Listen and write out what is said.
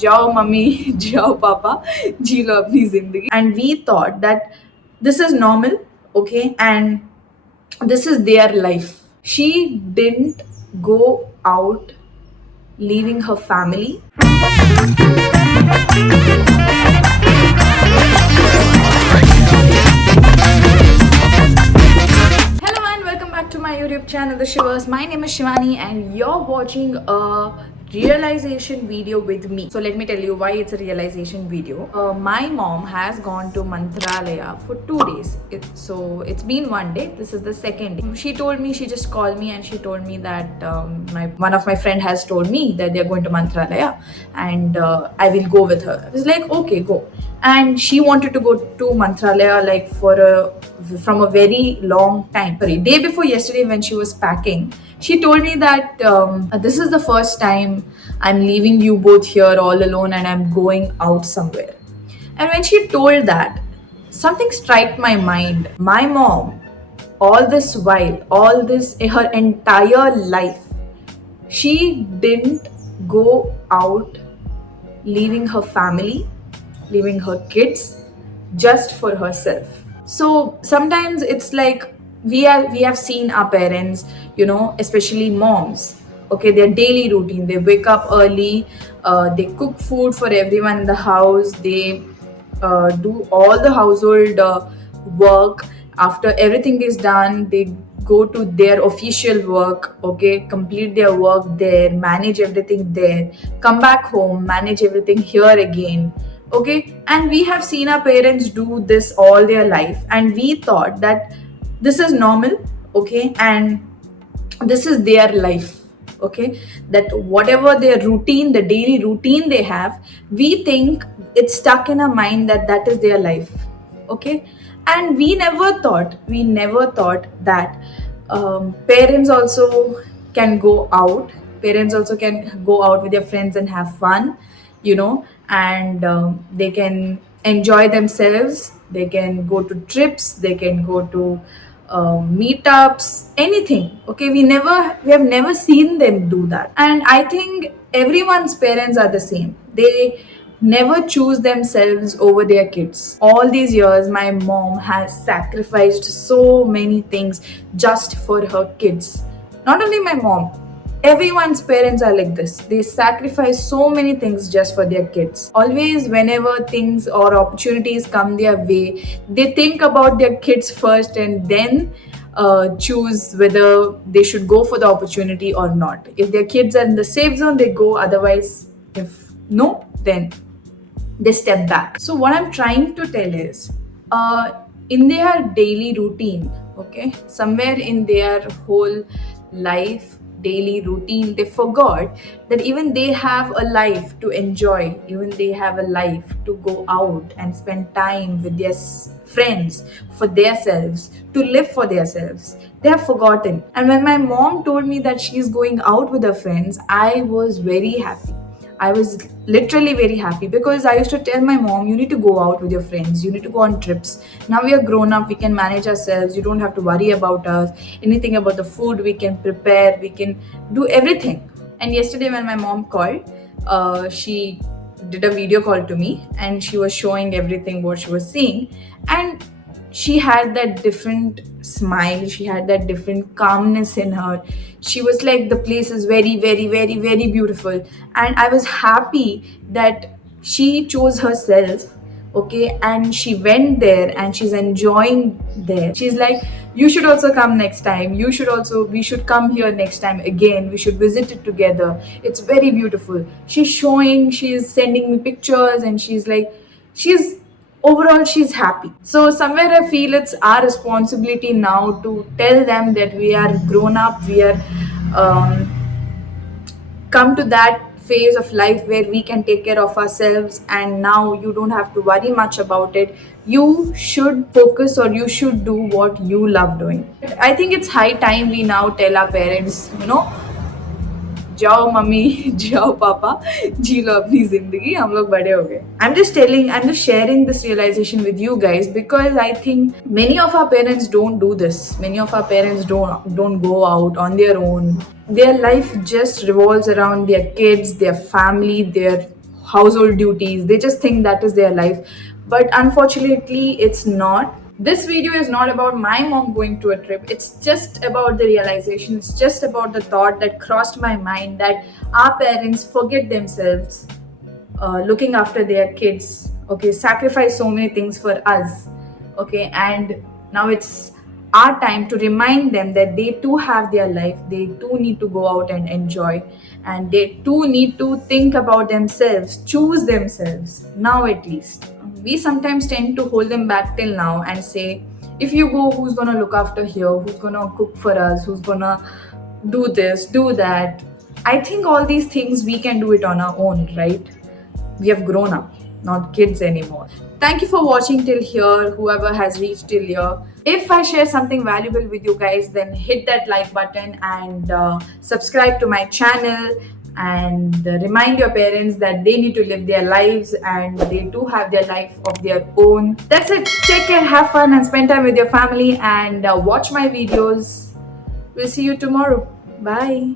जाओ मम्मी जाओ पापा जी लो अपनी जिंदगी. And we thought that this is normal, okay, and this is their life. She didn't go out leaving her family. Hello and welcome back to my YouTube channel, The Shivers. My name is Shivani and you're watching a realization video with me. So let me tell you why it's a realization video. My mom has gone to Mantralaya for 2 days. So it's been one day. This is the second day. She just called me and she told me that one of my friend has told me that they're going to Mantralaya and I will go with her. I was like, okay, go. And she wanted to go to Mantralaya like from a very long time. Sorry, day before yesterday when she was packing, she told me that this is the first time I'm leaving you both here all alone and I'm going out somewhere. And when she told that, something struck my mind. My mom, all this while, all this her entire life, she didn't go out leaving her family, leaving her kids just for herself. So sometimes it's like we have seen our parents, especially moms, okay, their daily routine. They wake up early, they cook food for everyone in the house, they do all the household work. After everything is done, they go to their official work, okay, complete their work there, manage everything there, come back home, manage everything here again, okay. And we have seen our parents do this all their life and we thought that this is normal, okay, and this is their life, okay, that whatever their routine, the daily routine they have, we think it's stuck in our mind that that is their life, okay. And we never thought that parents also can go out, parents also can go out with their friends and have fun, and they can enjoy themselves, they can go to trips, they can go to meetups, anything, okay. We have never seen them do that. And I think everyone's parents are the same. They never choose themselves over their kids. All these years my mom has sacrificed so many things just for her kids. Not only my mom, everyone's parents are like this. They sacrifice so many things just for their kids. Always, whenever things or opportunities come their way, they think about their kids first and then choose whether they should go for the opportunity or not. If their kids are in the safe zone, they go. Otherwise, if no, then they step back. So, what I'm trying to tell is, in their daily routine, okay, somewhere in their whole life, daily routine, they forgot that even they have a life to enjoy, even they have a life to go out and spend time with their friends, for themselves, to live for themselves. They have forgotten. And when my mom told me that she's going out with her friends, I was very happy. I was literally very happy because I used to tell my mom, you need to go out with your friends, you need to go on trips. Now we are grown up, we can manage ourselves, you don't have to worry about us, anything about the food, we can prepare, we can do everything. And yesterday, when my mom called, she did a video call to me and she was showing everything what she was seeing. And she had that different smile, she had that different calmness in her. She was like, the place is very, very, very, very beautiful. And I was happy that she chose herself, okay, and she went there and she's enjoying there. She's like, you should also come next time, we should come here next time again, we should visit it together, it's very beautiful. She's sending me pictures and she's like, she's overall she's happy. So somewhere I feel it's our responsibility now to tell them that we are grown up, we are um, come to that phase of life where we can take care of ourselves, and now you don't have to worry much about it. You should focus or you should do what you love doing. I think it's high time we now tell our parents, जाओ mummy जाओ पापा जी लो अपनी जिंदगी, हम लोग बड़े हो गए. I'm just sharing this realization with you guys because I think many of our parents don't do this. Many of our parents don't go out on their own. Their life just revolves around their kids, their family, their household duties. They just think that is their life, but unfortunately it's not. This video is not about my mom going to a trip. It's just about the realization, it's just about the thought that crossed my mind, that our parents forget themselves, looking after their kids, okay, sacrifice so many things for us, okay, and now it's our time to remind them that they too have their life, they too need to go out and enjoy, and they too need to think about themselves, choose themselves now at least. We sometimes tend to hold them back till now and say, if you go, who's gonna look after here, who's gonna cook for us, who's gonna do this, do that. I think all these things we can do it on our own, right? We have grown up, not kids anymore. Thank you for watching till here, whoever has reached till here. If I share something valuable with you guys, then hit that like button and subscribe to my channel, and remind your parents that they need to live their lives and they do have their life of their own. That's it. Take care, have fun, and spend time with your family, and watch my videos. We'll see you tomorrow. Bye.